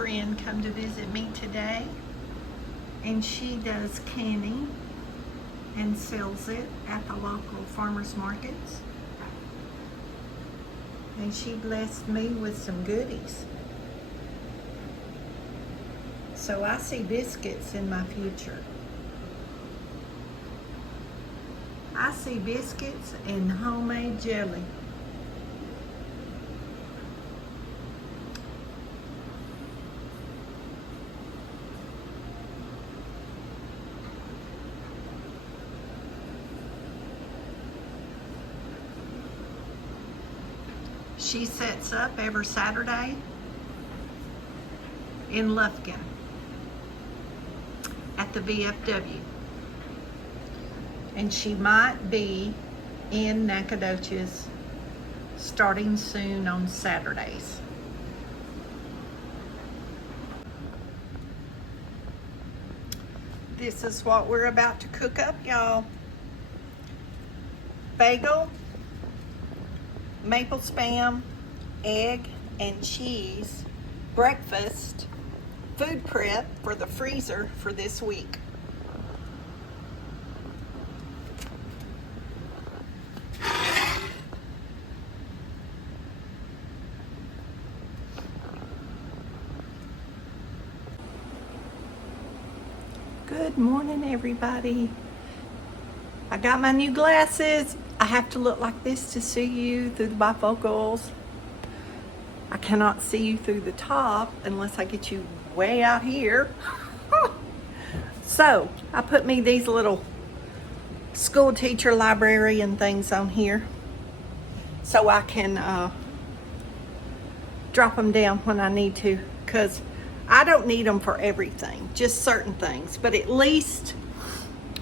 friend come to visit me today, and she does canning and sells it at the local farmers markets. And she blessed me with some goodies. So I see biscuits in my future. I see biscuits and homemade jelly. She sets up every Saturday in Lufkin at the VFW. And she might be in Nacogdoches starting soon on Saturdays. This is what we're about to cook up, y'all. Bagel, maple spam, egg and cheese breakfast food prep for the freezer for this week. Good morning, everybody. I got my new glasses. I have to look like this to see you through the bifocals. I cannot see you through the top unless I get you way out here. So I put me these little school teacher librarian things on here so I can drop them down when I need to, because I don't need them for everything, just certain things. But at least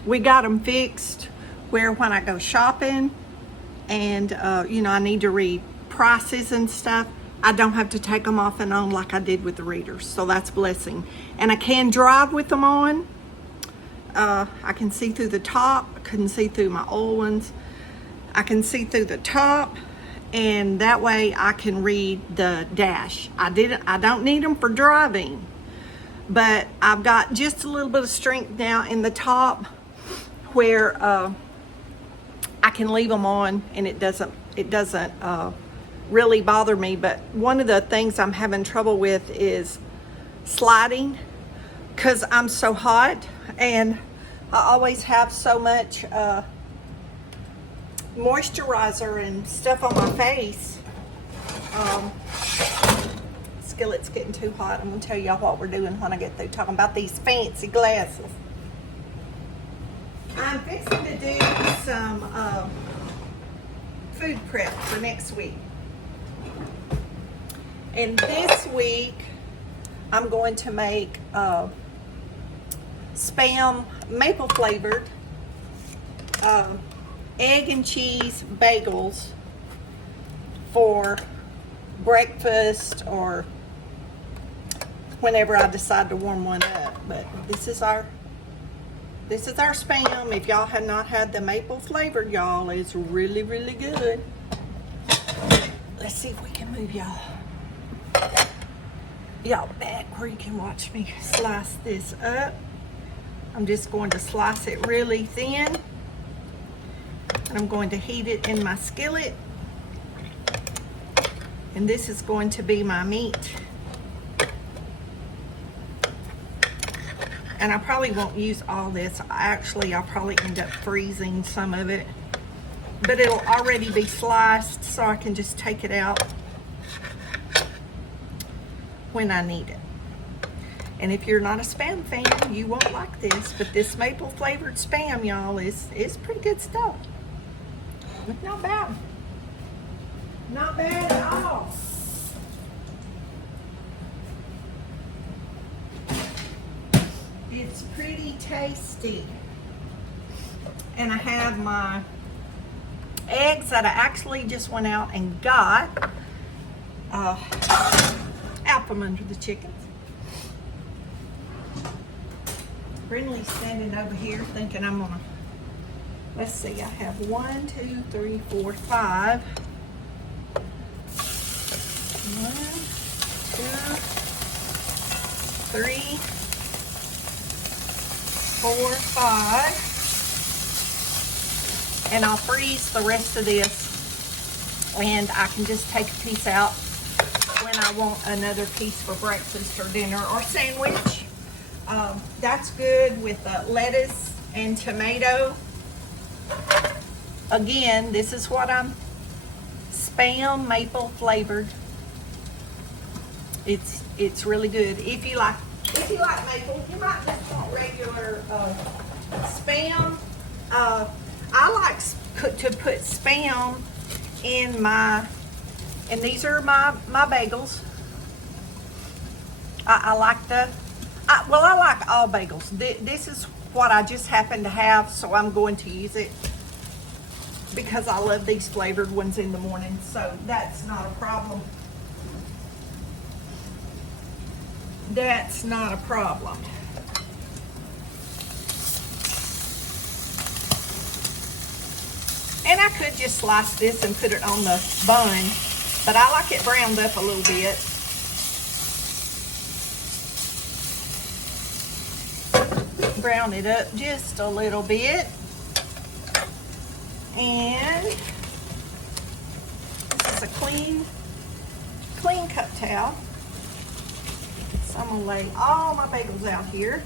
we got them fixed where when I go shopping and I need to read prices and stuff, I don't have to take them off and on like I did with the readers. So that's a blessing. And I can drive with them on. I can see through the top. I couldn't see through my old ones. I can see through the top, and that way I can read the dash. I don't need them for driving, but I've got just a little bit of strength now in the top where I can leave them on and it doesn't really bother me. But one of the things I'm having trouble with is sliding, because I'm so hot and I always have so much moisturizer and stuff on my face. Skillet's getting too hot. I'm gonna tell y'all what we're doing when I get through talking about these fancy glasses. I'm fixing to do some food prep for next week. And this week, I'm going to make spam maple flavored egg and cheese bagels for breakfast or whenever I decide to warm one up. But this is our spam. If y'all have not had the maple flavored, y'all, it's really, really good. Let's see if we can move y'all back where you can watch me slice this up. I'm just going to slice it really thin, and I'm going to heat it in my skillet. And this is going to be my meat. And I probably won't use all this. I'll probably end up freezing some of it. But it'll already be sliced, so I can just take it out when I need it. And if you're not a spam fan, you won't like this. But this maple flavored spam, y'all, is pretty good stuff. Not bad. Not bad at all. It's pretty tasty. And I have my eggs that I actually just went out and got out from under the chickens. Brindley's standing over here thinking I'm gonna, let's see, I have 1, 2, 3, 4, 5. 1, 2, 3, 4, 5. And I'll freeze the rest of this, and I can just take a piece out when I want another piece for breakfast or dinner or sandwich. That's good with lettuce and tomato. Again, this is what I'm Spam maple flavored. It's really good. If you like maple, you might just want regular Spam. I like to put Spam in and these are my bagels. I like I like all bagels. This is what I just happen to have, so I'm going to use it because I love these flavored ones in the morning, so that's not a problem. That's not a problem. And I could just slice this and put it on the bun, but I like it browned up a little bit. Brown it up just a little bit. And this is a clean cup towel. So I'm gonna lay all my bagels out here.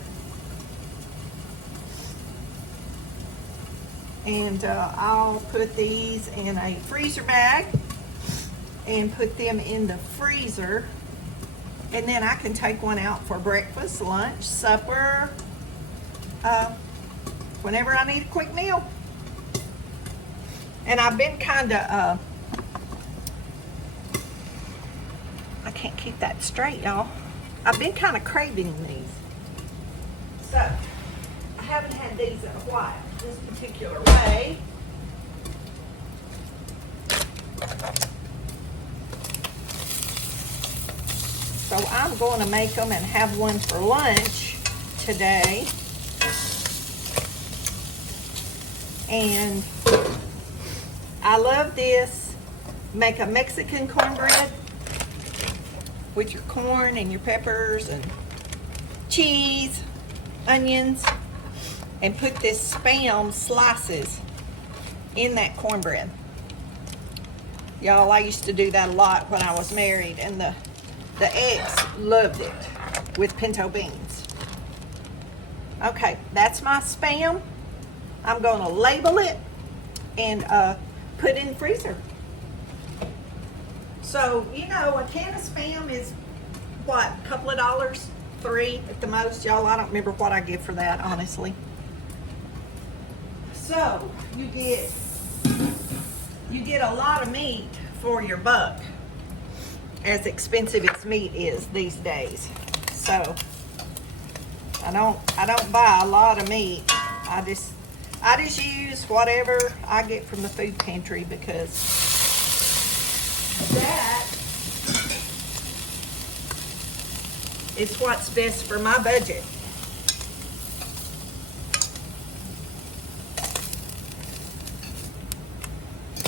And I'll put these in a freezer bag and put them in the freezer. And then I can take one out for breakfast, lunch, supper, whenever I need a quick meal. And I've been kind of, I can't keep that straight, y'all. I've been kind of craving these. So, I haven't had these in a while, this particular way. So I'm going to make them and have one for lunch today. And I love this. Make a Mexican cornbread with your corn and your peppers and cheese, onions, and put this Spam slices in that cornbread. Y'all, I used to do that a lot when I was married, and the ex loved it with pinto beans. Okay, that's my Spam. I'm going to label it and put it in the freezer. So, you know, a can of Spam is, what, a couple of dollars? $3 at the most. Y'all, I don't remember what I get for that, honestly. So, you get a lot of meat for your buck, as expensive as meat is these days. So, I don't buy a lot of meat. I just use whatever I get from the food pantry, because that is what's best for my budget.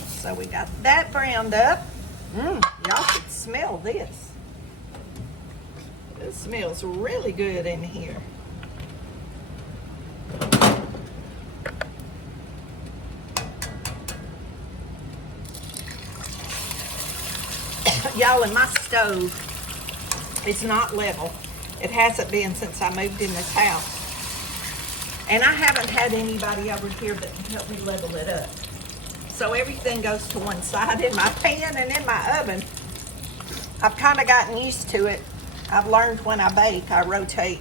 So we got that browned up. Y'all could smell this. This smells really good in here. Y'all, and my stove is not level. It hasn't been since I moved in this house. And I haven't had anybody over here that can help me level it up. So everything goes to one side in my pan and in my oven. I've kind of gotten used to it. I've learned when I bake, I rotate.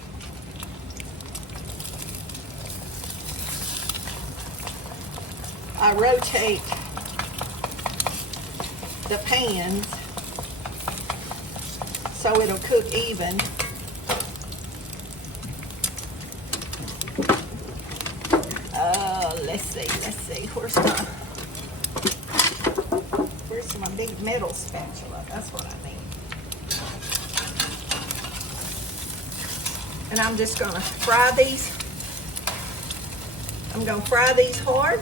The pans so it'll cook even. Let's see, where's my big metal spatula? That's what I need. And I'm just gonna fry these. I'm gonna fry these hard.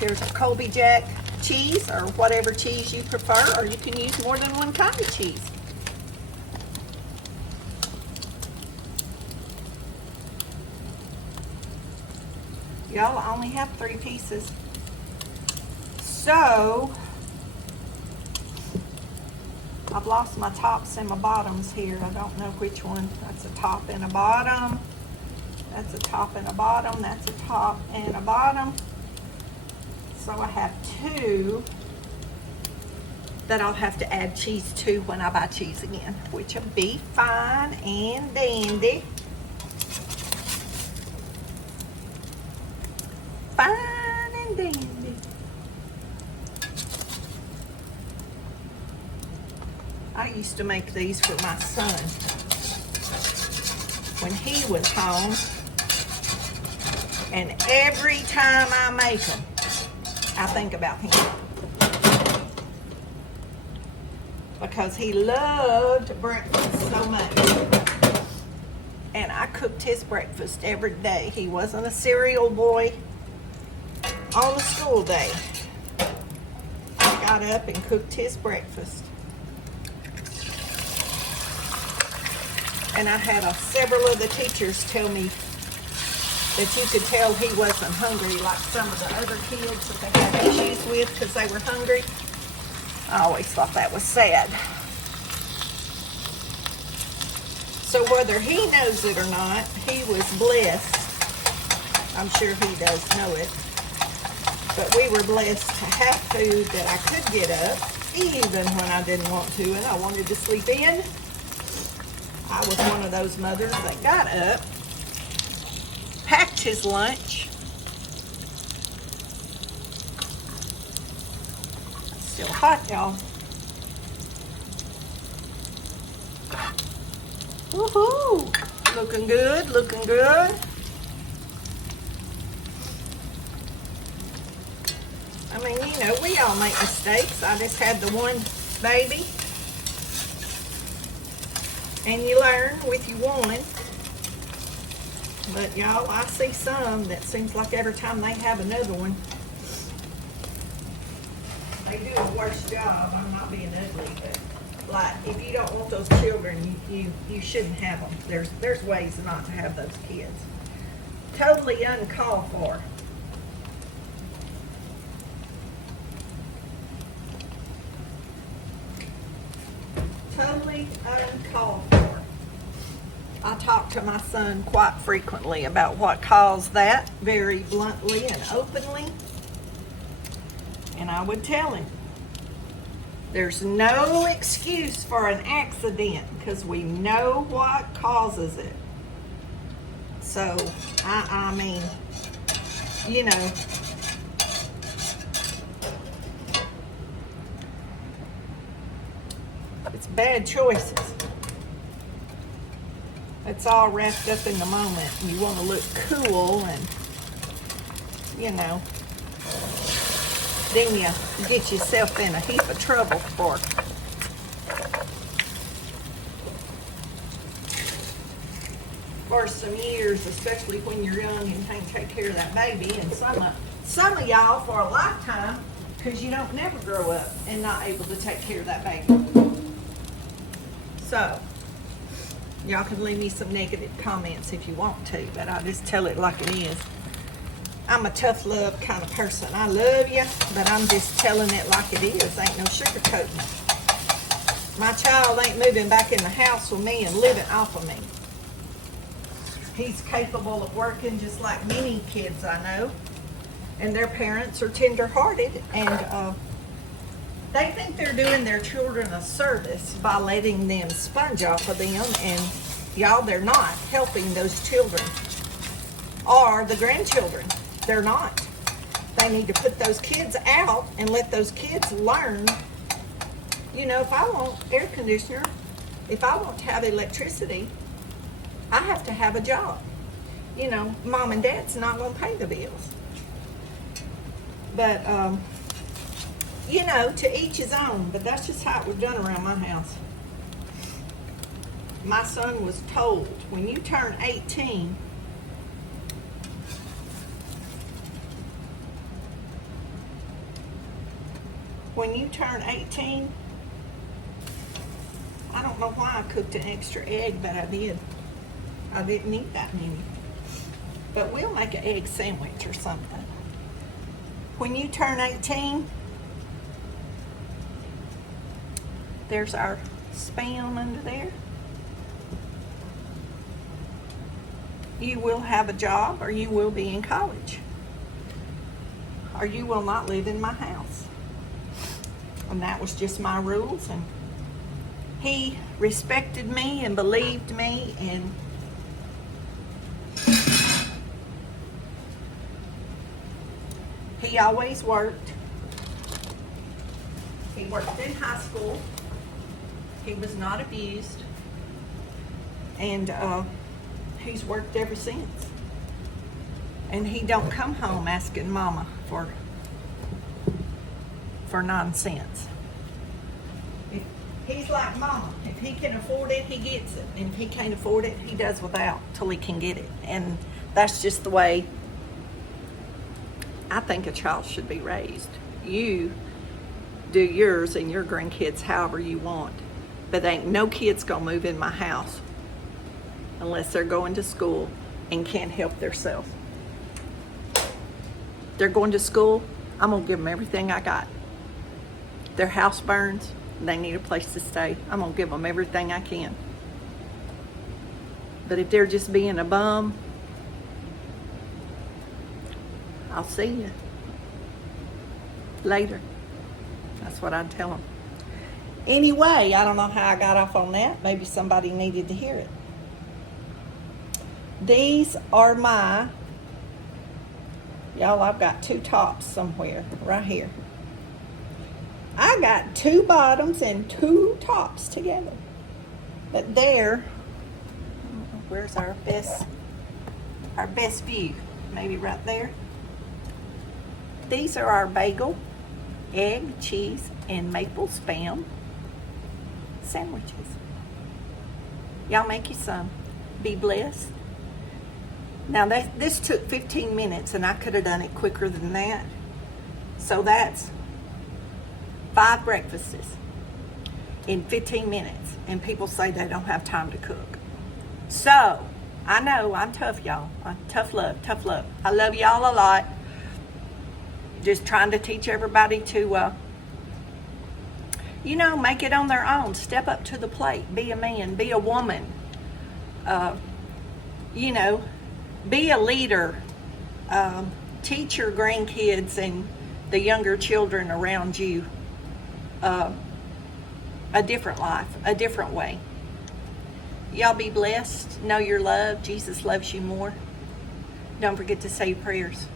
Here's a Colby Jack cheese, or whatever cheese you prefer, or you can use more than one kind of cheese. Y'all, I only have 3 pieces. So, I've lost my tops and my bottoms here. I don't know which one. That's a top and a bottom. That's a top and a bottom. That's a top and a bottom. So I have 2 that I'll have to add cheese to when I buy cheese again, which will be fine and dandy. Fine and dandy. I used to make these for my son when he was home, and every time I make them, I think about him. Because he loved breakfast so much. And I cooked his breakfast every day. He wasn't a cereal boy on a school day. I got up and cooked his breakfast. And I had several of the teachers tell me that you could tell he wasn't hungry like some of the other kids that they had issues with because they were hungry. I always thought that was sad. So whether he knows it or not, he was blessed. I'm sure he does know it. But we were blessed to have food that I could get up, even when I didn't want to and I wanted to sleep in. I was one of those mothers that got up, packed his lunch. It's still hot, y'all. Woohoo! Looking good, looking good. I mean, you know, we all make mistakes. I just had the one baby. And you learn with you one. But y'all, I see some that seems like every time they have another one, they do a worse job. I'm not being ugly, but like if you don't want those children, you shouldn't have them. There's ways not to have those kids. Totally uncalled for. Totally uncalled for. I talk to my son quite frequently about what caused that, very bluntly and openly. And I would tell him, there's no excuse for an accident because we know what causes it. So, I mean, you know, it's bad choices. It's all wrapped up in the moment. You want to look cool and, you know, then you get yourself in a heap of trouble for some years, especially when you're young and can't take care of that baby. And some of y'all for a lifetime, because you don't never grow up and not able to take care of that baby. So, y'all can leave me some negative comments if you want to, but I'll just tell it like it is. I'm a tough love kind of person. I love you, but I'm just telling it like it is. Ain't no sugarcoating it. My child ain't moving back in the house with me and living off of me. He's capable of working just like many kids I know, and their parents are tender-hearted, and they think they're doing their children a service by letting them sponge off of them, and y'all, they're not helping those children or the grandchildren. They're not. They need to put those kids out and let those kids learn. You know, if I want air conditioner, if I want to have electricity, I have to have a job. You know, mom and dad's not going to pay the bills. But, you know, to each his own, but that's just how it was done around my house. My son was told, when you turn 18, I don't know why I cooked an extra egg, but I did. I didn't eat that many. But we'll make an egg sandwich or something. When you turn 18, there's our Spam under there. You will have a job, or you will be in college, or you will not live in my house. And that was just my rules, and he respected me and believed me, and he always worked. He worked in high school. He was not abused, and he's worked ever since. And he don't come home asking mama for nonsense. If he's like mama. If he can afford it, he gets it. And if he can't afford it, he does without till he can get it. And that's just the way I think a child should be raised. You do yours and your grandkids however you want. But ain't no kid's gonna move in my house unless they're going to school and can't help themselves. They're going to school, I'm gonna give them everything I got. Their house burns, they need a place to stay, I'm gonna give them everything I can. But if they're just being a bum, I'll see you later. That's what I'd tell them. Anyway, I don't know how I got off on that. Maybe somebody needed to hear it. These are my, y'all, I've got 2 tops somewhere, right here. I got 2 bottoms and 2 tops together. But there, where's our best view? Maybe right there. These are our bagel, egg, cheese, and maple Spam sandwiches. Y'all make you some. Be blessed. Now this took 15 minutes and I could have done it quicker than that. So that's 5 breakfasts in 15 minutes. And people say they don't have time to cook. So, I know, I'm tough, y'all. Tough love, tough love. I love y'all a lot. Just trying to teach everybody to, make it on their own. Step up to the plate. Be a man. Be a woman. Be a leader. Teach your grandkids and the younger children around you a different life, a different way. Y'all be blessed. Know you're loved. Jesus loves you more. Don't forget to say your prayers.